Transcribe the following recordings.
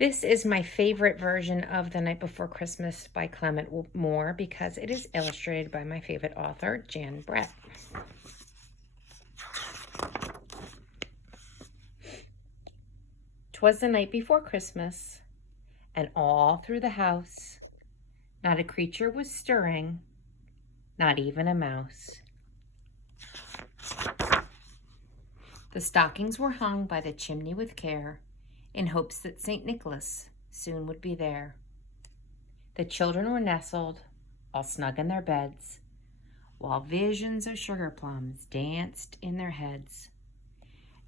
This is my favorite version of The Night Before Christmas by Clement Moore because it is illustrated by my favorite author, Jan Brett. "'Twas the night before Christmas, and all through the house, not a creature was stirring, not even a mouse. The stockings were hung by the chimney with care, in hopes that St. Nicholas soon would be there. The children were nestled, all snug in their beds, while visions of sugar plums danced in their heads.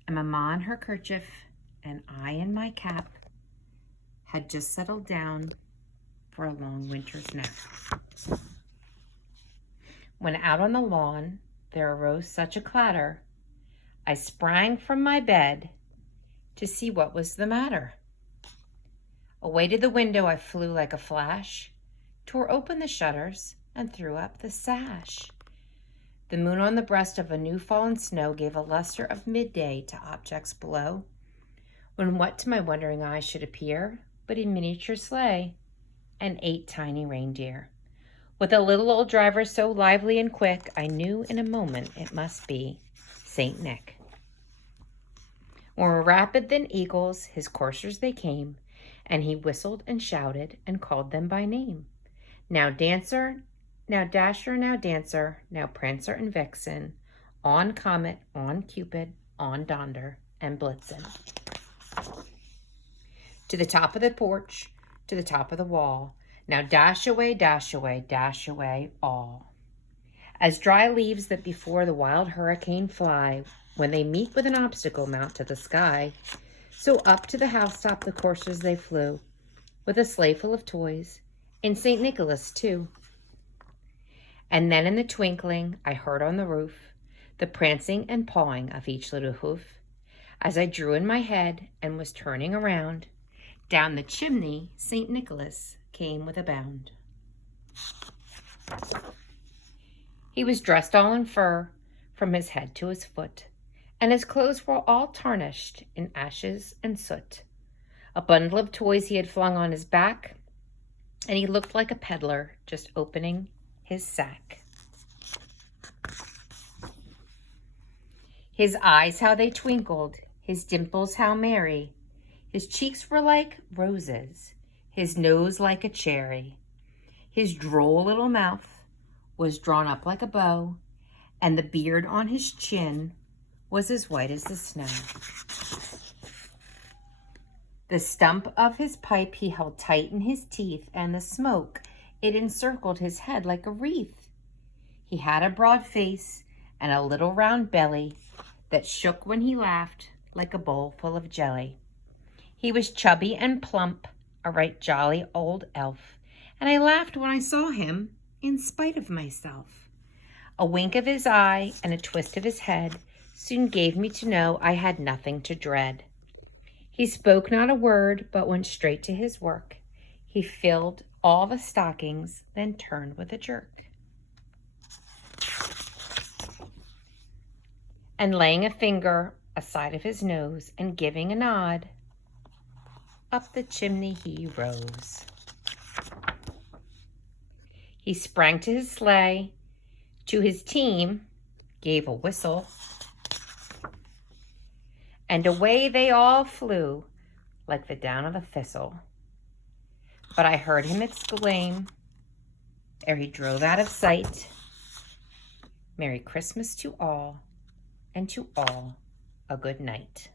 And Mamma in her kerchief, and I in my cap, had just settled down for a long winter's nap. When out on the lawn there arose such a clatter, I sprang from my bed to see what was the matter. Away to the window I flew like a flash, tore open the shutters, and threw up the sash. The moon on the breast of a new fallen snow gave a luster of midday to objects below, when what to my wondering eyes should appear but a miniature sleigh and 8 tiny reindeer. With a little old driver so lively and quick, I knew in a moment it must be Saint Nick. More rapid than eagles, his coursers they came, and he whistled and shouted and called them by name. Now Dancer, now Dasher, now Dancer, now Prancer and Vixen, on Comet, on Cupid, on Donder and Blitzen. To the top of the porch, to the top of the wall, now dash away, dash away, dash away all. As dry leaves that before the wild hurricane fly, when they meet with an obstacle mount to the sky, so up to the housetop the coursers they flew, with a sleigh full of toys, and St. Nicholas too. And then in the twinkling I heard on the roof the prancing and pawing of each little hoof. As I drew in my head and was turning around, down the chimney St. Nicholas came with a bound. He was dressed all in fur from his head to his foot, and his clothes were all tarnished in ashes and soot. A bundle of toys he had flung on his back, and he looked like a peddler just opening his sack. His eyes, how they twinkled, his dimples how merry, his cheeks were like roses, his nose like a cherry. His droll little mouth was drawn up like a bow, and the beard on his chin was as white as the snow. The stump of his pipe he held tight in his teeth, and the smoke, it encircled his head like a wreath. He had a broad face and a little round belly that shook when he laughed like a bowl full of jelly. He was chubby and plump, a right jolly old elf, and I laughed when I saw him in spite of myself. A wink of his eye and a twist of his head soon gave me to know I had nothing to dread. He spoke not a word, but went straight to his work. He filled all the stockings, then turned with a jerk. And laying a finger aside of his nose and giving a nod, up the chimney he rose. He sprang to his sleigh, to his team gave a whistle, and away they all flew like the down of a thistle. But I heard him exclaim, ere he drove out of sight, "Merry Christmas to all, and to all a good night."